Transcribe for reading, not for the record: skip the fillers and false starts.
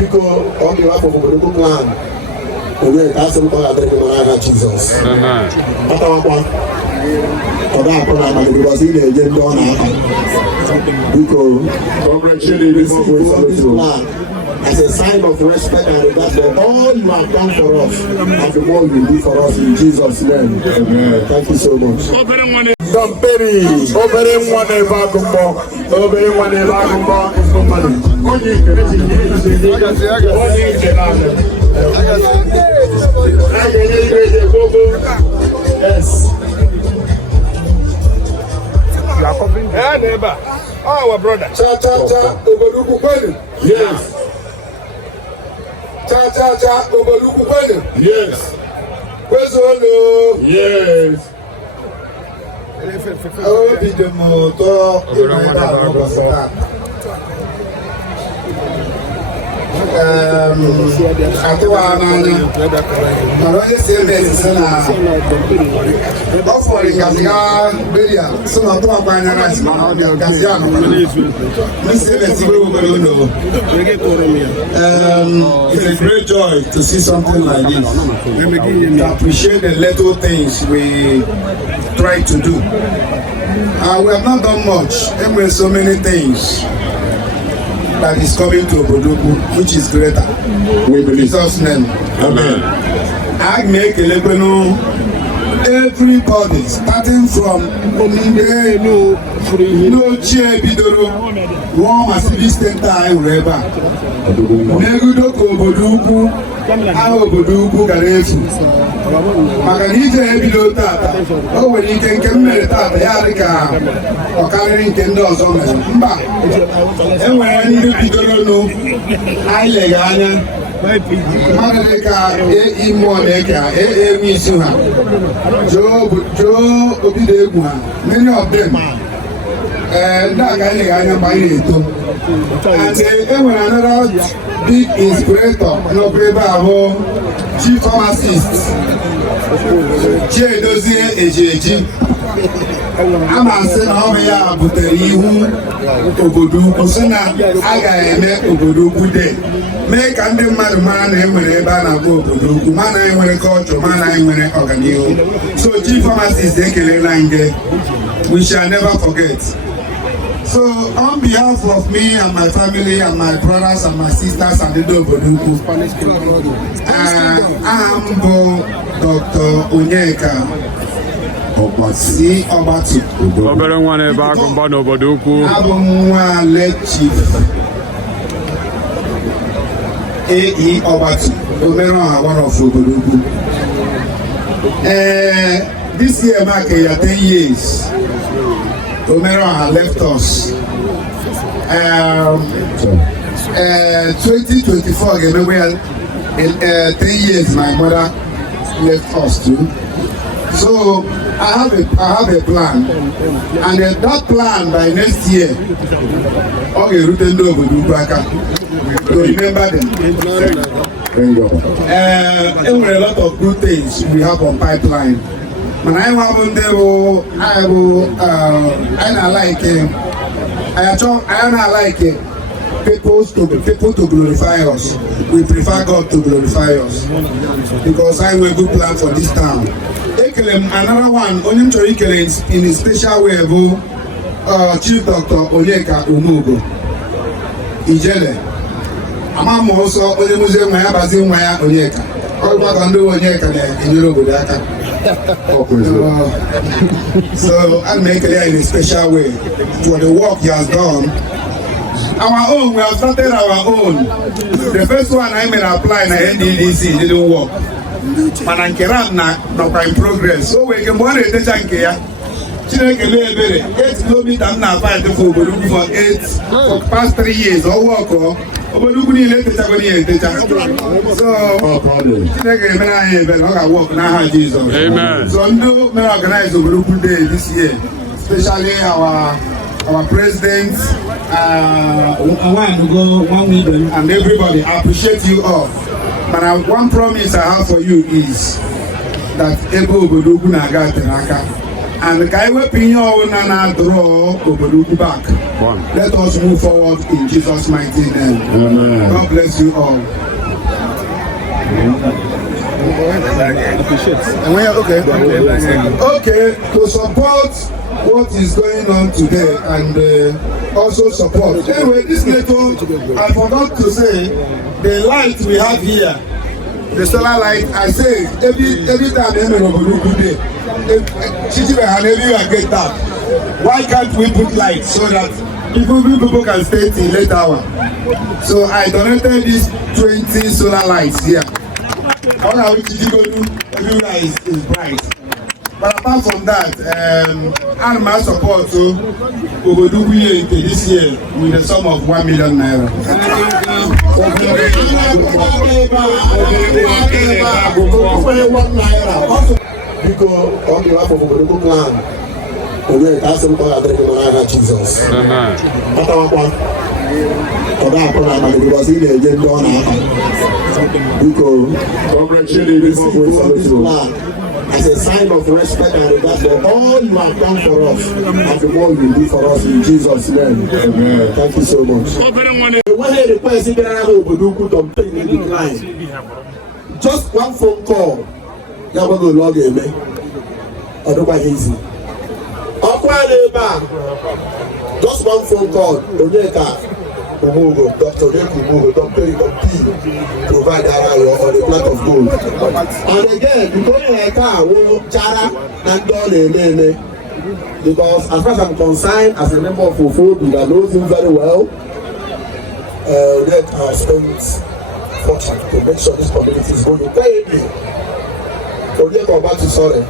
Because on behalf of Obodoukwu clan, we ask them to have Jesus. Amen. Because he did as a sign of respect and regard for all you have done for us and the more you do for us in Jesus' name. Amen. Thank you so much. Obere yes. You are covering. Yeah, neighbor. Oh, our brother. Cha cha cha, Obodoukwu kwenu. Yes. Cha cha cha, Obodoukwu kwenu. Yes. Kwezolo. Yes. Oh, bide moto. Atuwa nani. Maroje sebe sana. Ofori kaziga beria. So atuwa kwa nyara sima. Kaziga no. Sebe sibu no. It's a great joy to see something like this. We appreciate the little things we try to do. We have not done much. There were so many things that is coming to Obodoukwu, which is greater. We believe. In Jesus' name. Amen. I make a level everybody, starting from Obere, no chair bidoro, one must be spent time wherever. Negudo Obodoukwu, how Obodoukwu Garefu. Maganije bido tata, o nwere ike nke mmere tata ya dịka ọkarịrị nke ndị ọzọ mere. Mba, enwere ndị bidoro anyị lega anya mmadụ dịka ime Onyeka, enwe isi ha, Joe Obodoukwu ha, many of them ndị aga lega anya mgbe anyị na-eto. And enwere another big inspirator n'okwu ebe ahụ, chief pharmacist Chiedozie Ejeji. Ama asị na ọ bụ ya butere ihu Obodoukwu sị na a ga-eme Obodoukwu Day, mee ka ndị mmadụ mara na enwere ebe a na-akpọ Obodoukwu, ma na enwere culture, ma na enwere ọganihu. So chief pharmacist ekelela nge, we shall never forget. So on behalf of me and my family and my brothers and my sisters and the Obodoukwu, I'm Dr. Onyeka Ogbatu. Obere nwane ebe agụmba n'Obodoukwu. Abụ nwa Chief A.E. Ogbatu, Obere one of Obodoukwu. This year mark 10 years. Obere left us. 2024 10 years my mother left us too. So I have a plan, and that plan by next year, okay, Rutendo Obodoukwu to remember them. There were a lot of good things we have on pipeline. When I have there, I like people to glorify us. We prefer God to glorify us because I have a good plan for this town. Another one, in a special way, Chief Dr. Onyeka Ijele. I'm also Onyeka. So I'll make it in a special way for the work he has done. Our own, we have started our own. The first one I made apply in NDDC didn't work. Manankeram na in progress. So we can one teacher here. Chineke 8 kilometers na fight for Obodoukwu for past 3 years. All work. Obodoukwu ni let teacher go ni teacher. So Chineke mena here but I work na Jesus. Amen. So ndo me organize Obodoukwu Day this year. Especially our president, and everybody. I appreciate you all. But one promise I have for you is that Ebo Obodoukwu na-aga Teraka. And can we pin your draw Obodoukwu back? Let us move forward in Jesus' mighty name. Amen. God bless you all. Okay, to support what is going on today and also support. Anyway, this little, I forgot to say, the light we have here, the solar light, I say every time I'm in Obodoukwu day, everywhere get dark. Why can't we put light so that people can stay till late hour? So I donated these 20 solar lights here. All our everywhere is bright. But apart from that, and my support to Obodoukwu this year with a sum of 1 million naira. Because on behalf of Obodoukwu clan, we ask them to address the Jesus. Amen. Because he did as a sign of respect and regard for all you have done for us and the world you do for us in Jesus' name. Amen. Thank you so much. When I request Obodoukwu to pay the decline, just one phone call, you are going to log in. Otherwise, easy. Just one phone call, Onyeka. Dr. Obodoukwu, Dr. P provide on the plate of gold. And again, because Onyeka Chara and Dole, because as far as I'm concerned, as a member of Ofodu that knows him very well, Onyeka spent fortune to make sure this community is going to pay me. Onyeka Ogbatu, sorry.